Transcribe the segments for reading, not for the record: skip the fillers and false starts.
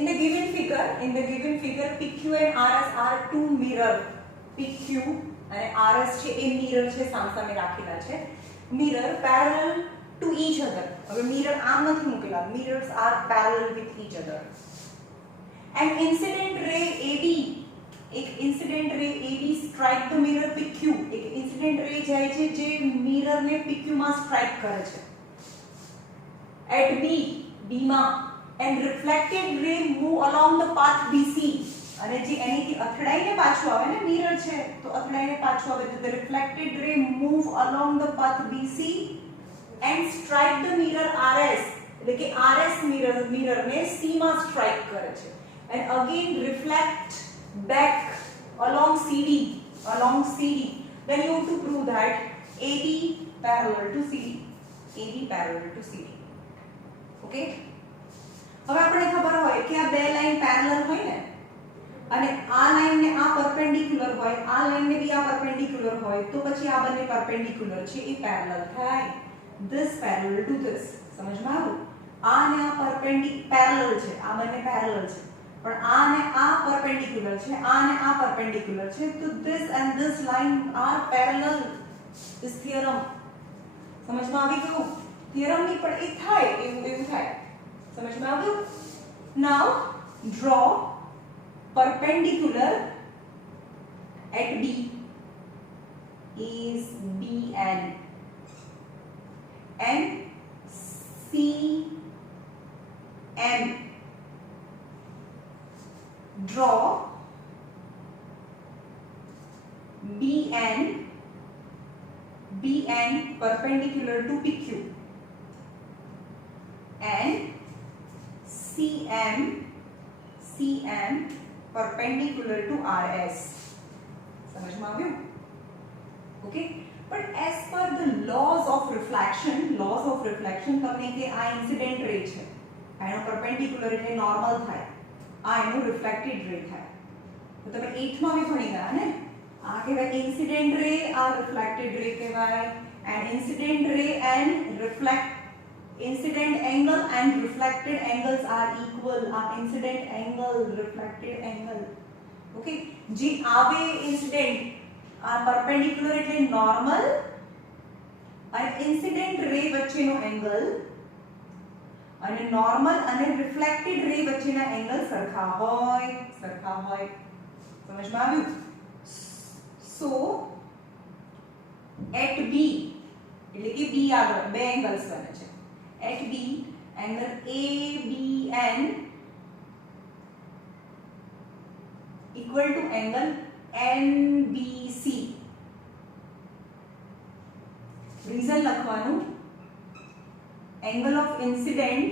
in the given figure PQ and RS are two mirror. PQ અને RS છે એ મિરર છે, સામસામે રાખેલા છે mirror parallel to each other. હવે મિરર આમ નથી મૂકેલા, mirrors are parallel with each other. And incident ray AB, એક incident ray AB strike the mirror PQ, એક ઇન્સિડન્ટ રે જાય છે જે મિરર ને PQ માં સ્ટ્રાઇક કરે છે at B માં, and reflected ray move along the path BC, અને જે એનીથી અથડાઈને પાછું આવે ને મિરર છે તો અથડાઈને પાછું આવે તો the reflected ray move along the path BC and strike the mirror RS, એટલે કે RS મિરર ને C માં સ્ટ્રાઇક કરે છે and again reflect back along CD, then you have to prove that AB parallel to CD, AB parallel to CD. Okay, હવે આપણે ખબર હોય કે આ બે લાઈન પેરેલલ હોય ને અને આ લાઈન ને આ પરપેન્ડિક્યુલર હોય, આ લાઈન ને બી આ પરપેન્ડિક્યુલર હોય, તો પછી આ બંને પરપેન્ડિક્યુલર છે એ પેરેલલ થાય. this parallel to this, સમજમાં આવ્યું? આ ને આ પેરેલલ છે, આ બંને પેરેલલ છે, પણ આ ને આ પરપેન્ડિક્યુલર છે, આ ને આ પરપેન્ડિક્યુલર છે, તો this and this line are parallel. this theorem સમજમાં આવી ગયું? theorem ની પણ એ થાય એવું થાય, સમજમાં આવ્યું? now draw perpendicular at B is BN and CM. draw BN perpendicular to PQ and CM perpendicular to RS. સમજમાં આવ્યું? Okay, but as per the laws of reflection તમને કે આ ઇન્સિડન્ટ રે છે, એનો પરપેન્ડિક્યુલર એટલે નોર્મલ થાય, આ એનો રિફ્લેક્ટેડ રે થાય. તો તમે 8th માં બી ભણી ગયા ને, આ કહેવાય ઇન્સિડન્ટ રે, આ રિફ્લેક્ટેડ રે કહેવાય. and incident ray and incident angle and reflected angles are equal. incident angle, reflected angle, okay, જે આવે incident perpendicular એટલે normal અને incident ray વચ્ચેનો angle અને normal અને reflected ray વચ્ચેના angle સરખા હોય. સમજમાં આવ્યું? so at B, એટલે કે B આગળ બે એંગલ્સ બને છે. at B angle ABN equal to angle NBC. reason લખવાનું, angle of incident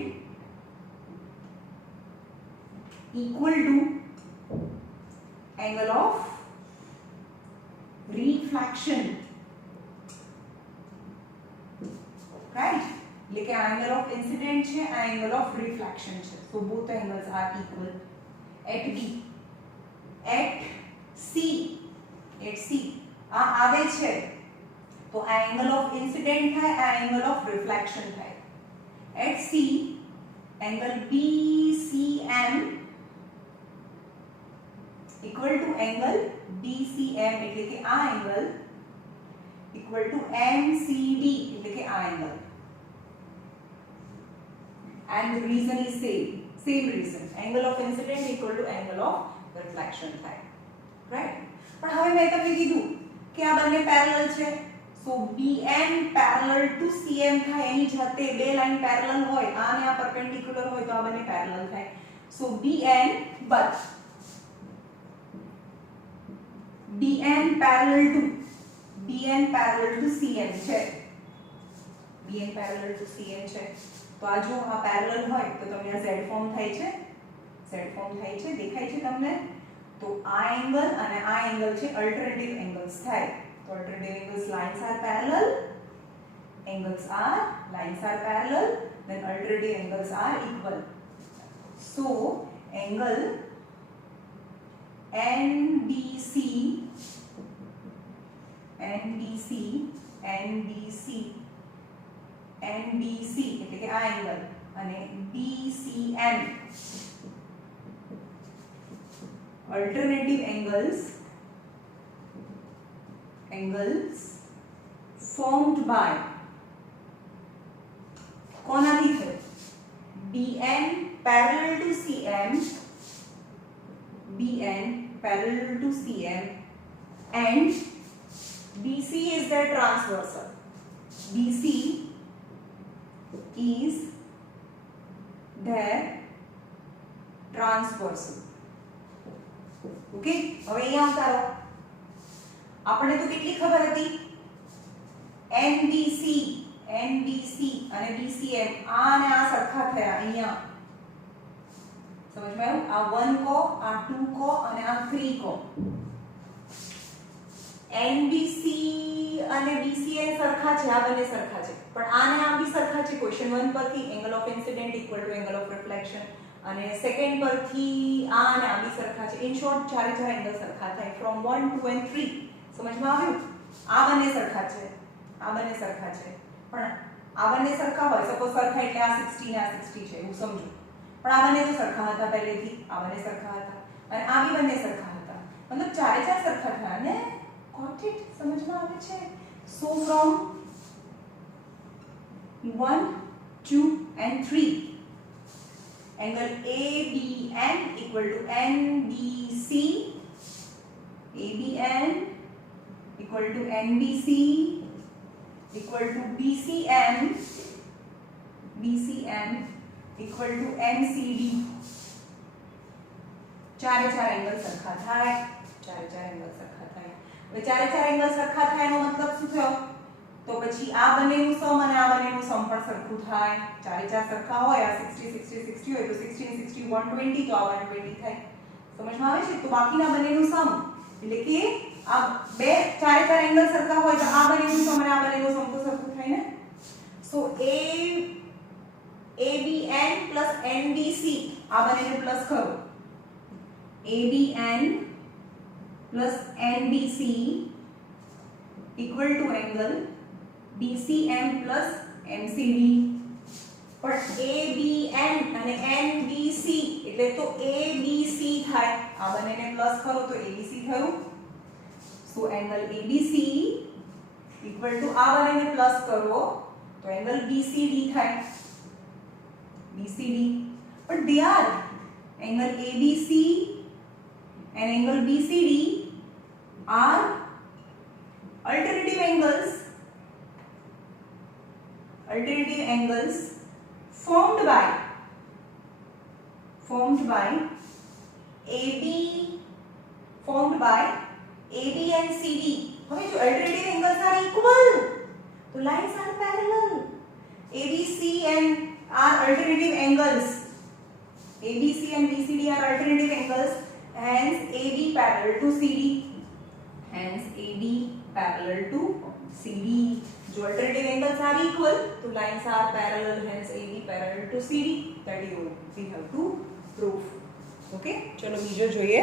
equal to angle of reflection, right? એટલે કે angle of incident છે, angle of reflection છે, so both angles are equal at B. at C આ આવે છે તો આ angle of incident થાય, આ angle of reflection થાય. at C angle BCM equal to angle BCM, એટલે કે આ angle equal to NCD, એટલે કે આ angle. and the reason is same reason, angle of incident equal to angle of reflection થાય, right? પણ હવે મેં તમને કીધું કે આ બંને પેરેલલ છે, so BN parallel to CM થાય એની જાતે. બે લાઈન પેરેલલ હોય, આ ને આ પરપેન્ડિક્યુલર હોય તો આ બંને પેરેલલ થાય. so BN parallel to CM છે, BN parallel to CM છે. તો આ જો આ પેરેલલ હોય તો તમને આ Z ફોર્મ થાય છે, દેખાય છે તમને? તો આ એંગલ અને આ એંગલ છે અલ્ટરનેટિવ એંગલ્સ થાય. તો alternative angles lines are parallel, then alternative angles are equal. so angle NBC એટલે કે આ એંગલ અને BCM alternative angles formed by કોનાથી થયું BN parallel to CM, BN parallel to CM, and BC is their transversal. BC is their transversal. Okay, હવે અહીંયા આવતા રહો. આપણે તો કેટલી ખબર હતી? NBC અને BCM આ અને આ સરખા થયા અહીંયા. સમજમાં આવ્યું? આ 1 કો, આ 2 કો અને આ 3 કો. NBC અને BCN સરખા છે, આ બંને સરખા છે, પણ આને આ બી સરખા છે. ક્વેશ્ચન 1 પરથી angle of incident equal to angle of reflection, અને સેકન્ડ પરથી આ અને આ બી સરખા છે. ઇન શોર્ટ ચારે ચાર એંગલ સરખા થાય ફ્રોમ 1 2 and 3. સમજમાં આવ્યું? આ બંને સરખા છે, આ બંને સરખા છે, પણ આ બંને સરખા હોય, સપોઝ સરખા એટલે આ 60 ને આ 60 છે એવું સમજો, પણ આ બંને તો સરખા હતા પહેલેથી, આ બંને સરખા હતા અને આ બી બંને સરખા હતા, મતલબ ચારે ચાર સરખા થયા ને. Got it? સમજમાં આવે છે? સો ફ્રોમ 1 2 and 3 angle ABN equal to NBC, ABN equal to NBC equal to BCM, BCM equal to MCD. ચારે ચાર એંગલ સરખા થાય, ચારે ચાર એંગલ સરખા થાય. હવે ચારે ચાર એંગલ સરખા થાય એનો મતલબ શું થયો? તો પછી આ બંનેનું સમ અને આ બંનેનું સમ પણ સરખું થાય. ચારે ચાર સરખા હોય, આ 60 60 60 હોય તો 60 ને 60 120, તો આ 120 થાય. સમજમાં આવે છે? તો બાકીના બંનેનું સમ એટલે કે આ બે ચારે ચાર એંગલ સરખા હોય તો આ બંનેનું સમ અને આ બંનેનું સમ તો સરખું થાય ને. સો ABN plus NBC આ બંનેને પ્લસ કરો. ABN plus NBC equal to angle BCM plus MCD. પણ ABN અને NBC એટલે તો ABC થાય. આ બંનેને પ્લસ કરો તો ABC થયું. So angle ABC equal to આ બંનેને પ્લસ કરો તો એંગલ BCD થાય. BCD. But they are angle ABC and angle BCD are alternative angles formed by AB and CD. હવે જો alternative angles are equal, તો lines are parallel. ABC and are alternative angles. ABC and BCD are alternative angles. Hence AB parallel to CD. Hence AB parallel to CD. जो alternative angles are equal, तो lines are parallel. Hence AB parallel to CD. That we have to prove. Okay? चलो बीजो જોઈએ.